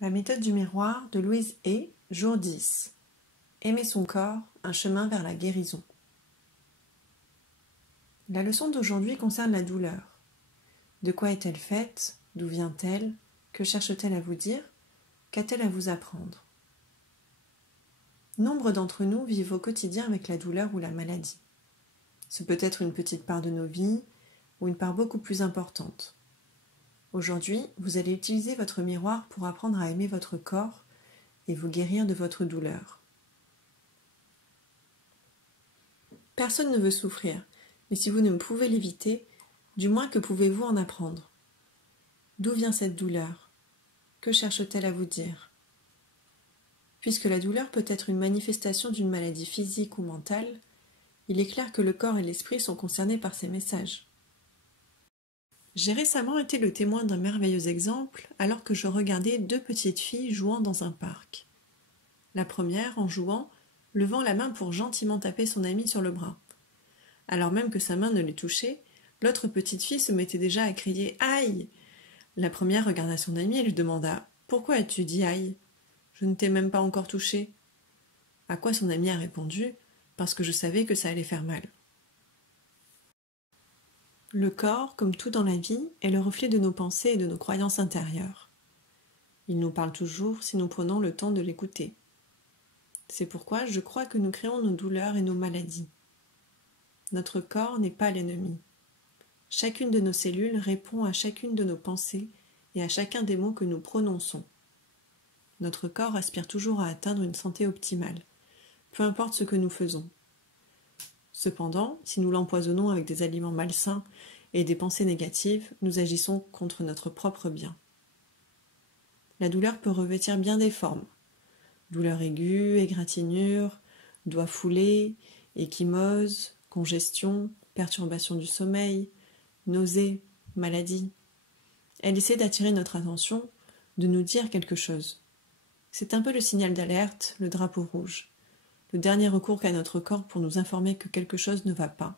La méthode du miroir de Louise Hay, jour 10. Aimer son corps, un chemin vers la guérison. La leçon d'aujourd'hui concerne la douleur. De quoi est-elle faite? D'où vient-elle? Que cherche-t-elle à vous dire? Qu'a-t-elle à vous apprendre? Nombre d'entre nous vivent au quotidien avec la douleur ou la maladie. Ce peut être une petite part de nos vies ou une part beaucoup plus importante. Aujourd'hui, vous allez utiliser votre miroir pour apprendre à aimer votre corps et vous guérir de votre douleur. Personne ne veut souffrir, mais si vous ne pouvez l'éviter, du moins que pouvez-vous en apprendre? D'où vient cette douleur? Que cherche-t-elle à vous dire? Puisque la douleur peut être une manifestation d'une maladie physique ou mentale, il est clair que le corps et l'esprit sont concernés par ces messages. J'ai récemment été le témoin d'un merveilleux exemple alors que je regardais deux petites filles jouant dans un parc. La première, en jouant, levant la main pour gentiment taper son amie sur le bras. Alors même que sa main ne les touchait, l'autre petite fille se mettait déjà à crier « Aïe !» La première regarda son amie et lui demanda « Pourquoi as-tu dit aïe ? Je ne t'ai même pas encore touché. » À quoi son amie a répondu « Parce que je savais que ça allait faire mal. » Le corps, comme tout dans la vie, est le reflet de nos pensées et de nos croyances intérieures. Il nous parle toujours si nous prenons le temps de l'écouter. C'est pourquoi je crois que nous créons nos douleurs et nos maladies. Notre corps n'est pas l'ennemi. Chacune de nos cellules répond à chacune de nos pensées et à chacun des mots que nous prononçons. Notre corps aspire toujours à atteindre une santé optimale, peu importe ce que nous faisons. Cependant, si nous l'empoisonnons avec des aliments malsains et des pensées négatives, nous agissons contre notre propre bien. La douleur peut revêtir bien des formes. Douleur aiguë, égratignure, doigts foulés, ecchymose, congestion, perturbation du sommeil, nausées, maladie. Elle essaie d'attirer notre attention, de nous dire quelque chose. C'est un peu le signal d'alerte, le drapeau rouge. Le dernier recours qu'a notre corps pour nous informer que quelque chose ne va pas.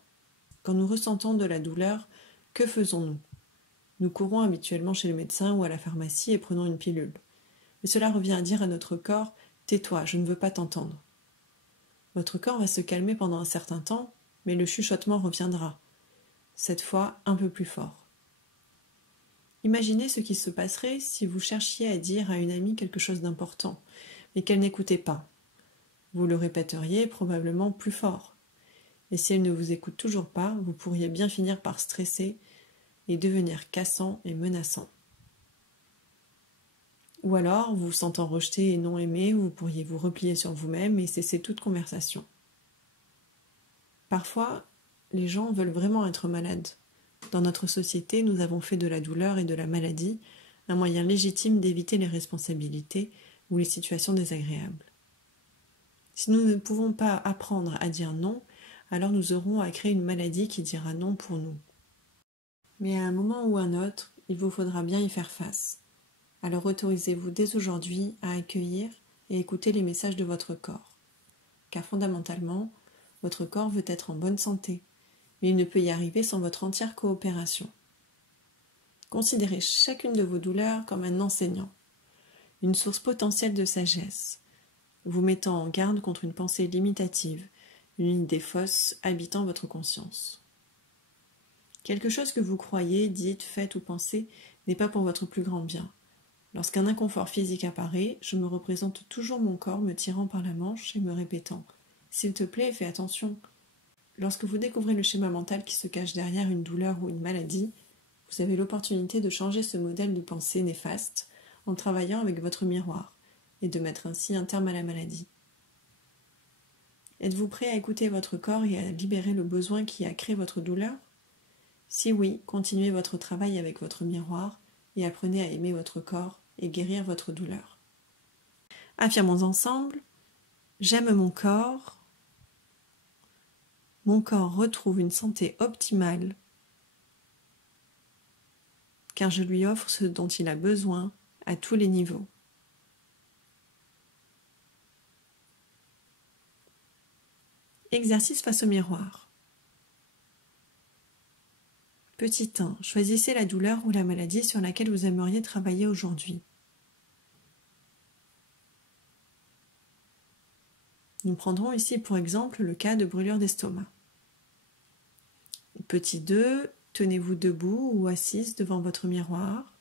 Quand nous ressentons de la douleur, que faisons-nous? Nous courons habituellement chez le médecin ou à la pharmacie et prenons une pilule. Mais cela revient à dire à notre corps « Tais-toi, je ne veux pas t'entendre ». Votre corps va se calmer pendant un certain temps, mais le chuchotement reviendra, cette fois un peu plus fort. Imaginez ce qui se passerait si vous cherchiez à dire à une amie quelque chose d'important, mais qu'elle n'écoutait pas. Vous le répéteriez probablement plus fort. Et si elle ne vous écoute toujours pas, vous pourriez bien finir par stresser et devenir cassant et menaçant. Ou alors, vous sentant rejeté et non aimé, vous pourriez vous replier sur vous-même et cesser toute conversation. Parfois, les gens veulent vraiment être malades. Dans notre société, nous avons fait de la douleur et de la maladie un moyen légitime d'éviter les responsabilités ou les situations désagréables. Si nous ne pouvons pas apprendre à dire non, alors nous aurons à créer une maladie qui dira non pour nous. Mais à un moment ou un autre, il vous faudra bien y faire face. Alors autorisez-vous dès aujourd'hui à accueillir et écouter les messages de votre corps. Car fondamentalement, votre corps veut être en bonne santé, mais il ne peut y arriver sans votre entière coopération. Considérez chacune de vos douleurs comme un enseignant, une source potentielle de sagesse, vous mettant en garde contre une pensée limitative, une idée fausse habitant votre conscience. Quelque chose que vous croyez, dites, faites ou pensez n'est pas pour votre plus grand bien. Lorsqu'un inconfort physique apparaît, je me représente toujours mon corps me tirant par la manche et me répétant « S'il te plaît, fais attention ». Lorsque vous découvrez le schéma mental qui se cache derrière une douleur ou une maladie, vous avez l'opportunité de changer ce modèle de pensée néfaste en travaillant avec votre miroir et de mettre ainsi un terme à la maladie. Êtes-vous prêt à écouter votre corps et à libérer le besoin qui a créé votre douleur? Si oui, continuez votre travail avec votre miroir et apprenez à aimer votre corps et guérir votre douleur. Affirmons ensemble « J'aime mon corps retrouve une santé optimale car je lui offre ce dont il a besoin à tous les niveaux. » Exercice face au miroir. Petit 1. Choisissez la douleur ou la maladie sur laquelle vous aimeriez travailler aujourd'hui. Nous prendrons ici pour exemple le cas de brûlure d'estomac. Petit 2, tenez-vous debout ou assise devant votre miroir.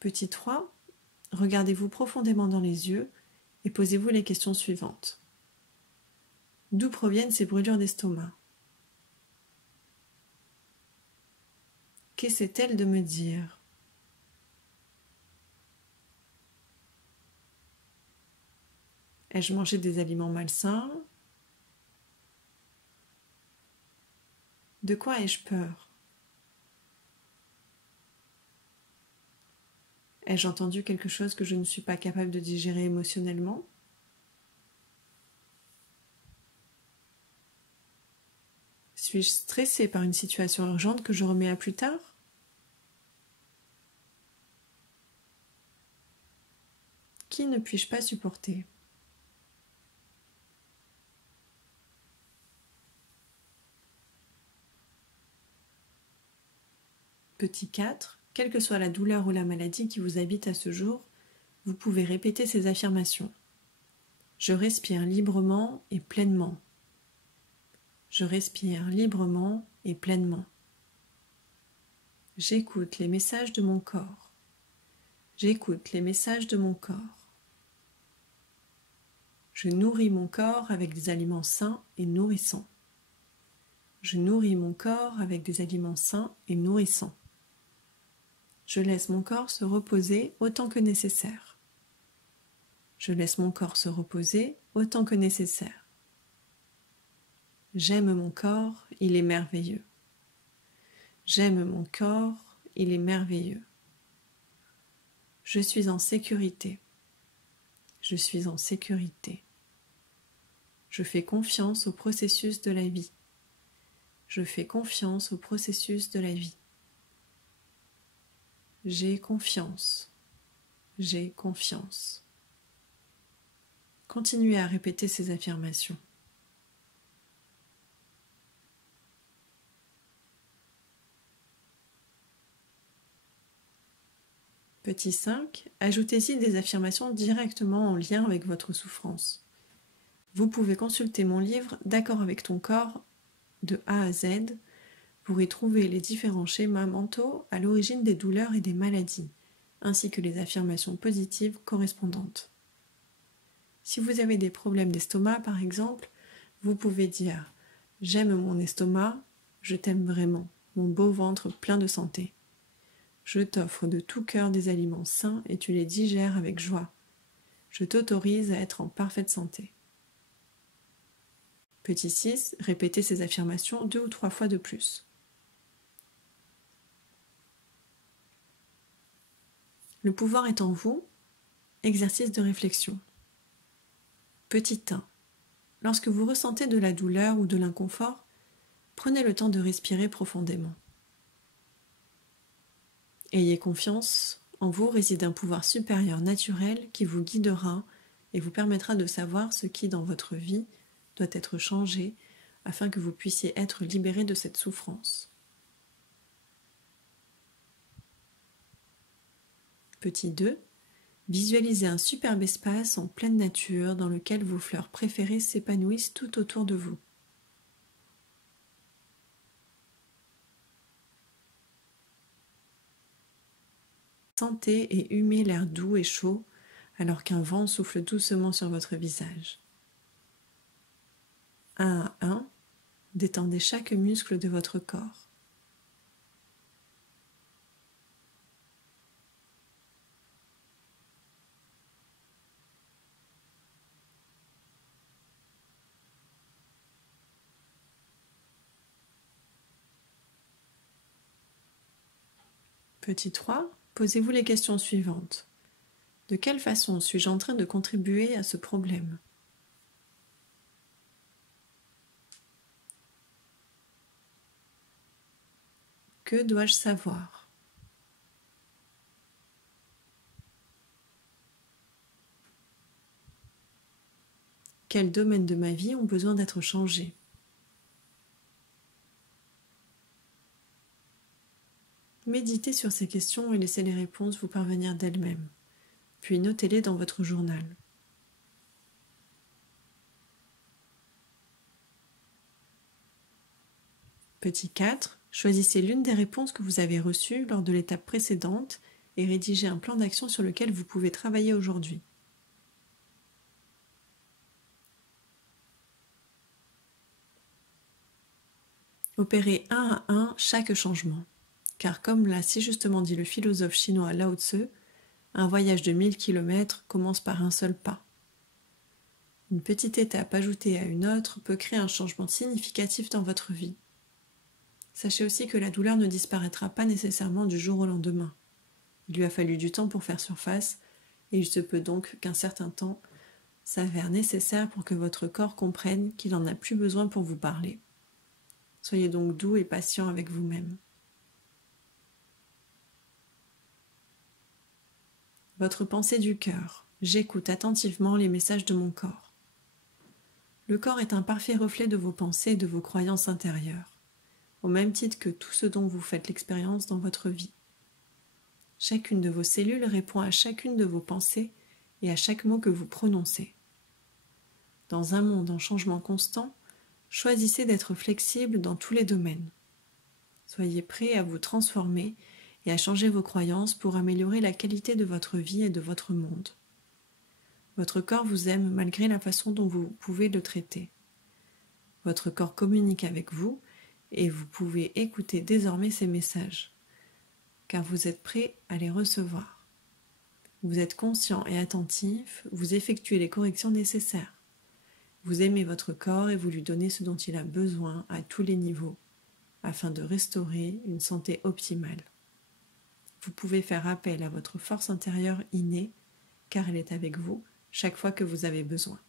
Petit 3, regardez-vous profondément dans les yeux et posez-vous les questions suivantes. D'où proviennent ces brûlures d'estomac? Qu'essaie-t-elle de me dire? Ai-je mangé des aliments malsains? De quoi ai-je peur? Ai-je entendu quelque chose que je ne suis pas capable de digérer émotionnellement? Suis-je stressée par une situation urgente que je remets à plus tard? Qui ne puis-je pas supporter? Petit 4, quelle que soit la douleur ou la maladie qui vous habite à ce jour, vous pouvez répéter ces affirmations. Je respire librement et pleinement. Je respire librement et pleinement. J'écoute les messages de mon corps. J'écoute les messages de mon corps. Je nourris mon corps avec des aliments sains et nourrissants. Je nourris mon corps avec des aliments sains et nourrissants. Je laisse mon corps se reposer autant que nécessaire. Je laisse mon corps se reposer autant que nécessaire. J'aime mon corps, il est merveilleux. J'aime mon corps, il est merveilleux. Je suis en sécurité. Je suis en sécurité. Je fais confiance au processus de la vie. Je fais confiance au processus de la vie. J'ai confiance. J'ai confiance. Continuez à répéter ces affirmations. Petit 5, ajoutez-y des affirmations directement en lien avec votre souffrance. Vous pouvez consulter mon livre D'accord avec ton corps de A à Z pour y trouver les différents schémas mentaux à l'origine des douleurs et des maladies, ainsi que les affirmations positives correspondantes. Si vous avez des problèmes d'estomac par exemple, vous pouvez dire « J'aime mon estomac, je t'aime vraiment, mon beau ventre plein de santé. Je t'offre de tout cœur des aliments sains et tu les digères avec joie. Je t'autorise à être en parfaite santé. » Petit 6, répétez ces affirmations 2 ou 3 fois de plus. Le pouvoir est en vous. Exercice de réflexion. Petit 1. Lorsque vous ressentez de la douleur ou de l'inconfort, prenez le temps de respirer profondément. Ayez confiance, en vous réside un pouvoir supérieur naturel qui vous guidera et vous permettra de savoir ce qui, dans votre vie, doit être changé afin que vous puissiez être libéré de cette souffrance. Petit 2. Visualisez un superbe espace en pleine nature dans lequel vos fleurs préférées s'épanouissent tout autour de vous. Sentez et humez l'air doux et chaud alors qu'un vent souffle doucement sur votre visage. 1 à 1, détendez chaque muscle de votre corps. Petit 3, posez-vous les questions suivantes. De quelle façon suis-je en train de contribuer à ce problème? Que dois-je savoir? Quels domaines de ma vie ont besoin d'être changés? Méditez sur ces questions et laissez les réponses vous parvenir d'elles-mêmes. puis notez-les dans votre journal. Petit 4. Choisissez l'une des réponses que vous avez reçues lors de l'étape précédente et rédigez un plan d'action sur lequel vous pouvez travailler aujourd'hui. Opérez un à un chaque changement, car comme l'a si justement dit le philosophe chinois Lao Tzu, un voyage de 1000 km commence par un seul pas. Une petite étape ajoutée à une autre peut créer un changement significatif dans votre vie. Sachez aussi que la douleur ne disparaîtra pas nécessairement du jour au lendemain. Il lui a fallu du temps pour faire surface, et il se peut donc qu'un certain temps s'avère nécessaire pour que votre corps comprenne qu'il n'en a plus besoin pour vous parler. Soyez donc doux et patient avec vous-même. Votre pensée du cœur. J'écoute attentivement les messages de mon corps. Le corps est un parfait reflet de vos pensées et de vos croyances intérieures, au même titre que tout ce dont vous faites l'expérience dans votre vie. Chacune de vos cellules répond à chacune de vos pensées et à chaque mot que vous prononcez. Dans un monde en changement constant, choisissez d'être flexible dans tous les domaines. Soyez prêt à vous transformer et à changer vos croyances pour améliorer la qualité de votre vie et de votre monde. Votre corps vous aime malgré la façon dont vous pouvez le traiter. Votre corps communique avec vous et vous pouvez écouter désormais ces messages, car vous êtes prêt à les recevoir. Vous êtes conscient et attentif, vous effectuez les corrections nécessaires. Vous aimez votre corps et vous lui donnez ce dont il a besoin à tous les niveaux, afin de restaurer une santé optimale. Vous pouvez faire appel à votre force intérieure innée, car elle est avec vous chaque fois que vous avez besoin.